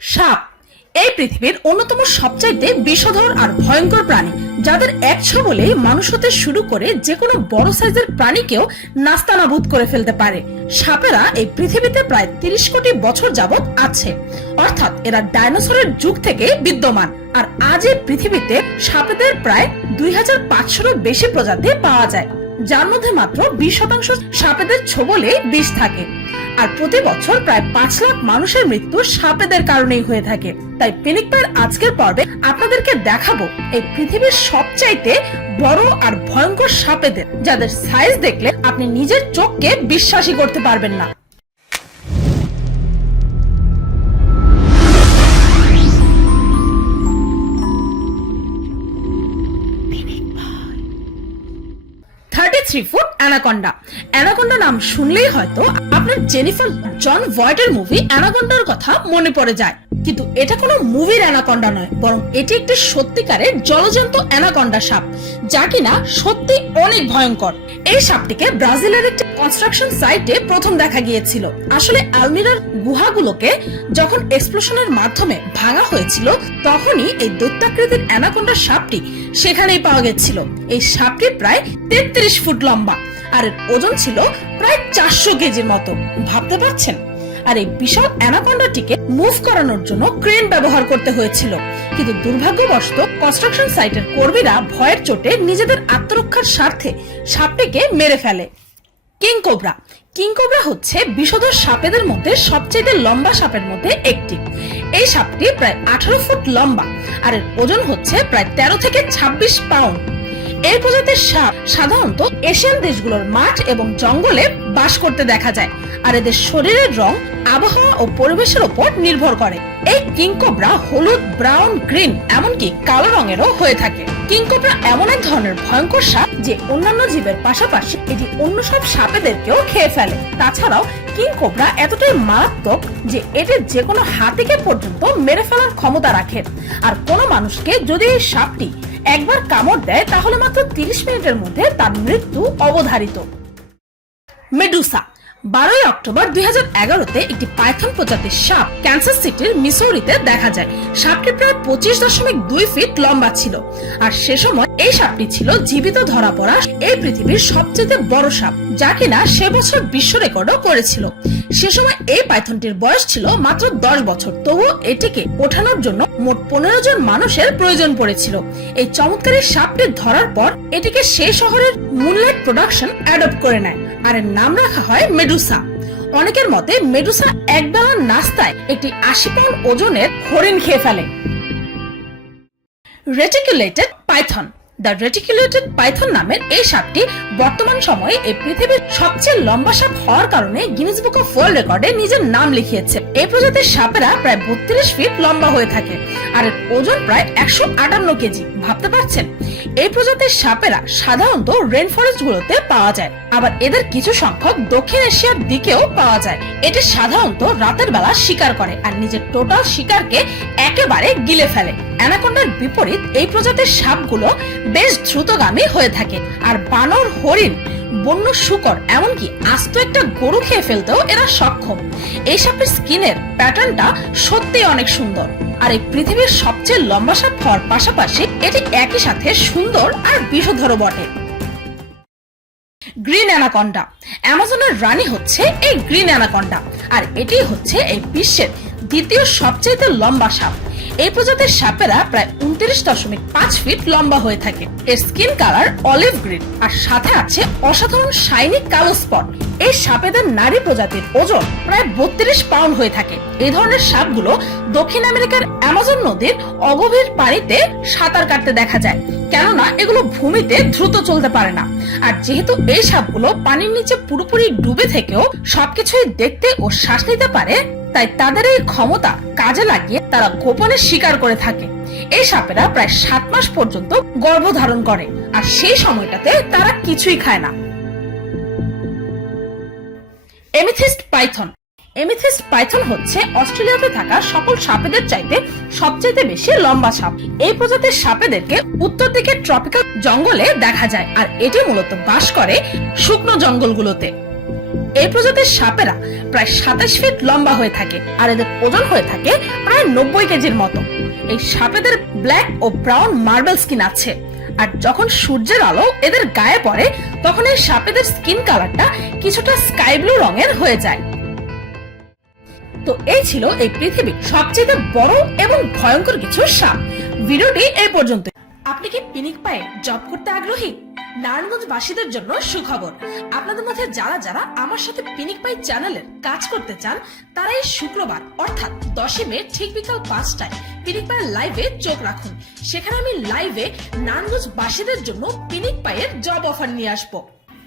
সাপ। এই পৃথিবীর অন্যতম সবচাইতে বিষধর আর ভয়ঙ্কর প্রাণী, যাদের এক বলে মানুষ হতে শুরু করে যে কোনো বড় সাইজের প্রাণীকেও নাস্তানাবুদ করে ফেলতে পারে। সাপেরা এই পৃথিবীতে প্রায় তিরিশ কোটি বছর যাবৎ আছে। অর্থাৎ এরা ডাইনোসরের যুগ থেকে বিদ্যমান। আর আজ এই পৃথিবীতে সাপেদের প্রায় দুই হাজার পাঁচশোরও বেশি প্রজাতি পাওয়া যায়। যার মধ্যে মাত্র বিশ শতাংশ সাপেদের ছোবলে বিষ থাকে। আর প্রতি বছর প্রায় পাঁচ লাখ মানুষের মৃত্যু সাপেদের কারণেই হয়ে থাকে। তাই পায়ের আজকের পর্বে আপনাদেরকে দেখাবো এই পৃথিবীর সবচাইতে বড় আর ভয়ঙ্কর সাপেদের, যাদের সাইজ দেখলে আপনি নিজের চোখকে বিশ্বাসই করতে পারবেন না। Thirty three foot anaconda anaconda নাম শুনলেই হয়তো আপনার জেনিফার জন ভয়েটের মুভি অ্যানাকন্ডার কথা মনে পড়ে যায়। কিন্তু এটা কোনো মুভির অ্যানাকন্ডা নয়, বরং এটি একটি সত্যিকারের জলজন্ত অ্যানাকন্ডা সাপ, যা কিনা সত্যি অনেক ভয়ঙ্কর। এই সাপটিকে ব্রাজিলের একটি কনস্ট্রাকশন সাইটে প্রথম দেখা গিয়েছিল। আসলে আলমিরার গুহাগুলোকে যখন এক্সপ্লোশনের মাধ্যমে ভাঙা হয়েছিল, তখনই এই দৈত্যাকৃতির অ্যানাকন্ডা সাপটি সেখানেই পাওয়া গেছিল। এই সাপটি প্রায় তেত্রিশ ফুট লম্বা। আর এর ওজন ছিল প্রায় চারশো কেজির মতো। ভাবতে পারছেন? আর এই বিশাল অ্যানাকন্ডাটিকে মুভ করানোর জন্য ক্রেন ব্যবহার করতে হয়েছিল। কিন্তু দুর্ভাগ্যবশত কনস্ট্রাকশন সাইটের কর্মীরা ভয়ের চোটে নিজেদের আত্মরক্ষার স্বার্থে সাপটিকে মেরে ফেলে। কিং কোবরা কিং কোবরা হচ্ছে বিষধর সাপেদের মধ্যে সবচেয়ে লম্বা সাপের মধ্যে একটি। এই সাপটি প্রায় আঠারো ফুট লম্বা। আর এর ওজন হচ্ছে প্রায় তেরো থেকে ২৬ পাউন্ড এই প্রজাতির সাপ সাধারণত এশিয়ান দেশগুলোর মাঠ এবং জঙ্গলে বাস করতে দেখা যায়, আর এদের শরীরের রং, আবহাওয়া ও পরিবেশের উপর নির্ভর করে। এই কিংকোবরা হলুদ, ব্রাউন, গ্রিন, এমনকি কালো রঙেরও হয়ে থাকে। কিংকোবরা এমন এক ধরনের ভয়ঙ্কর সাপ যে অন্যান্য জীবের পাশাপাশি এটি অন্য সব সাপেদেরকেও খেয়ে ফেলে। তাছাড়াও, কিংকোবরা এতটাই মারাত্মক যে এটি যে কোনো হাতিকে পর্যন্ত মেরে ফেলার ক্ষমতা রাখে। আর কোনো মানুষকে যদি এই সাপটি একবার কামড় দেয় তাহলে মাত্র তিরিশ মিনিটের মধ্যে তার মৃত্যু অবধারিত। মেডুসা বারোই অক্টোবর দুই এগারোতে একটি পাইথন প্রজাতির সাপ ক্যান্সার সিটির মিসৌরিতে দেখা যায়। সাপটি প্রায় পঁচিশ দশমিক দুই ফিট লম্বা ছিল। আর সে সময় এই সাপটি ছিল জীবিত ধরা পড়া এই পৃথিবীর সবচেয়ে বড় সাপ, যা কিনা সে বছর বিশ্ব রেকর্ডও করেছিল। সে সময় এই পাইথনটির বয়স ছিল মাত্র দশ বছর, তবুও এটিকে ওঠানোর জন্য মোট পনেরো জন মানুষের প্রয়োজন পড়েছিল। এই চমৎকার সাপটি ধরার পর এটিকে সেই শহরের মুনলাইট প্রোডাকশন অ্যাডপ্ট করে নেয়। আর এর নাম রাখা হয় মেডুসা অনেকের মতে মেডুসা একবেলার নাস্তায় একটি আশি পাউন্ড ওজনের হরিণ খেয়ে ফেলে। Reticulated python the reticulated python নামের এই সাপটি বর্তমান সময়ে এই পৃথিবীর সবচেয়ে লম্বা সাপ হওয়ার কারণে গিনেস বুক অফ ওয়ার্ল্ড রেকর্ডে নিজের নাম লিখিয়েছে। এই প্রজাতির সাপেরা প্রায় বত্রিশ ফিট লম্বা হয়ে থাকে। আর ওজন প্রায় একশো আটান্ন কেজি। ভাবতে পারছেন? এই প্রজাতির সাপেরা সাধারণত রেন ফরেস্ট গুলোতে পাওয়া যায়। আবার এদের কিছু সংখ্যক দক্ষিণ এশিয়ার দিকেও পাওয়া যায়। এটি সাধারণত রাতের বেলা শিকার করে আর নিজের টোটাল শিকারকে একেবারে গিলে ফেলে। অ্যানাকোন্ডার বিপরীত এই প্রজাতির সাপগুলো বেশ দ্রুতগামী হয়ে থাকে আর বানর, হরিণ, বন্য, শুকর, এমনকি আস্ত একটা গরু খেয়ে ফেলতেও এরা সক্ষম। এই সাপের স্কিনের প্যাটার্নটা সত্যি অনেক সুন্দর। আর এই পৃথিবীর সবচেয়ে লম্বা সাপ হওয়ার পাশাপাশি এটি একই সাথে সুন্দর আর বিষধর বটে। Green anaconda. অ্যামাজনের রানী হচ্ছে এই গ্রিন অ্যানাকন্ডা, আর এটি হচ্ছে এই বিশ্বের দ্বিতীয় সবচেয়ে লম্বা সাপ। এই প্রজাতির সাপেরা প্রায় উনত্রিশ দশমিক পাঁচ ফিট লম্বা হয়ে থাকে। এর স্কিন কালার অলিভ গ্রিন, আর সাথে আছে অসাধারণ শাইনি কালো স্পট। এই সাপেদের নারী প্রজাতির ওজন প্রায় বত্রিশ পাউন্ড হয়ে থাকে। এই ধরনের সাপগুলো দক্ষিণ আমেরিকার অ্যামাজন নদীর অগভীর পানিতে সাঁতার কাটতে দেখা যায়। কেননা এগুলো ভূমিতে দ্রুত চলতে পারে না। আর যেহেতু এই সাপগুলো পানির নিচে পুরোপুরি ডুবে থেকেও সবকিছুই দেখতে ও শ্বাস নিতে পারে তাই তাদের এই ক্ষমতা কাজে লাগিয়ে তারা গোপনে শিকার করে থাকে। এই সাপেরা প্রায় সাত মাস পর্যন্ত গর্ভধারণ করে, আর সেই সময়টাতে তারা কিছুই খায় না। Amethyst Python. এমিথিস্ট পাইথন হচ্ছে অস্ট্রেলিয়াতে থাকা সকল সাপেদের চাইতে সবচেয়ে বেশি লম্বা সাপ। এই প্রজাতির সাপেদেরকে উত্তর দিকে ট্রপিক্যাল জঙ্গলে দেখা যায়, আর এটি মূলত বাস করে শুকনো জঙ্গলগুলোতে। এই প্রজাতির সাপেরা প্রায় সাতাশ ফিট লম্বা হয়ে থাকে আর এদের ওজন হয়ে থাকে প্রায় নব্বই কেজির মতো। এই সাপেদের ব্ল্যাক ও ব্রাউন মার্বেল স্কিন আছে। আর যখন সূর্যের আলো এদের গায়ে পড়ে, তখন এই সাপেদের স্কিন কালারটা কিছুটা স্কাই ব্লু রঙের হয়ে যায়। তো এই ছিল এই পৃথিবীর সবচেয়ে বড় এবং ভয়ঙ্কর কিছু সাপ। ভিডিওটি এই পর্যন্ত আপনি কি পিনিক পায়ে জব করতে আগ্রহী? নারায়ণগঞ্জ বাসীদের জন্য সুখবর। আপনাদের মধ্যে যারা যারা আমার সাথে পিনিক পাই চ্যানেলের কাজ করতে চান তারা এই শুক্রবার, অর্থাৎ দশই মে, ঠিক বিকাল পাঁচটায় পিনিক পায়ের লাইভে চোখ রাখুন। সেখানে আমি লাইভে নারায়ণগঞ্জ বাসীদের জন্য পিনিক পায়ের জব অফার নিয়ে আসব।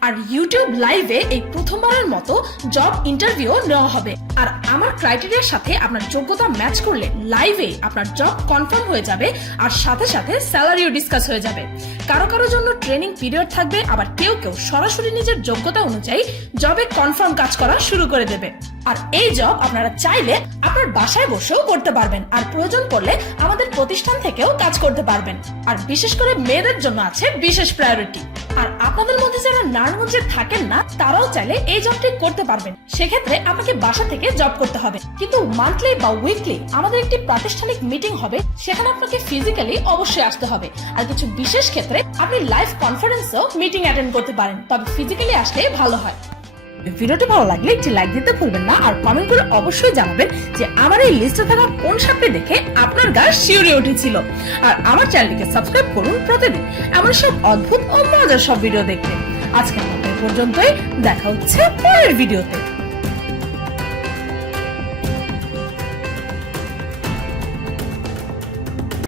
আর ইউটিউব লাইভে এই প্রথমবারের মতো জব ইন্টারভিউ নেওয়া হবে। আর আমার ক্রাইটেরিয়ার সাথে আপনার যোগ্যতা ম্যাচ করলে লাইভে আপনার জব কনফার্ম হয়ে যাবে আর সাথে সাথে স্যালারিও ডিসকাস হয়ে যাবে। কারও কারও জন্য ট্রেনিং পিরিয়ড থাকবে, আবার কেউ কেউ সরাসরি নিজের যোগ্যতা অনুযায়ী জবে কনফার্ম কাজ করা শুরু করে দেবে। আর এই জব আপনারা চাইলে আপনার বাসায় বসেও করতে পারবেন আর প্রয়োজন পড়লে আমাদের প্রতিষ্ঠান থেকেও কাজ করতে পারবেন। আর বিশেষ করে মেয়েদের জন্য আছে বিশেষ প্রায়োরিটি আর আপনাদের মধ্যে যারা নারায়ণগঞ্জে থাকেন না, তারাও চাইলে এই জবটি করতে পারবেন। সেক্ষেত্রে আপনাকে বাসা থেকে জব করতে হবে। কিন্তু মান্থলি বা উইকলি আমাদের একটি প্রাতিষ্ঠানিক মিটিং হবে, সেখানে আপনাকে ফিজিক্যালি অবশ্যই আসতে হবে। আর কিছু বিশেষ ক্ষেত্রে আপনি লাইভ কনফারেন্সেও মিটিং অ্যাটেন্ড করতে পারেন, তবে ফিজিক্যালি আসলে ভালো হয়। ভিডিওটি ভালো লাগলে একটি লাইক দিতে ভুলবেন না, আর কমেন্ট করে অবশ্যই জানাবেন যে আমার এই লিস্টে থাকা কোন সাপটি দেখে আপনার গা শিউরে উঠেছিল। আর আমার চ্যানেলটিকে সাবস্ক্রাইব করুন প্রতিদিন এমন সব অদ্ভুত ও মজার সব ভিডিও দেখতে। আজকের মতো পর্যন্তই, দেখা হচ্ছে পরের ভিডিওতে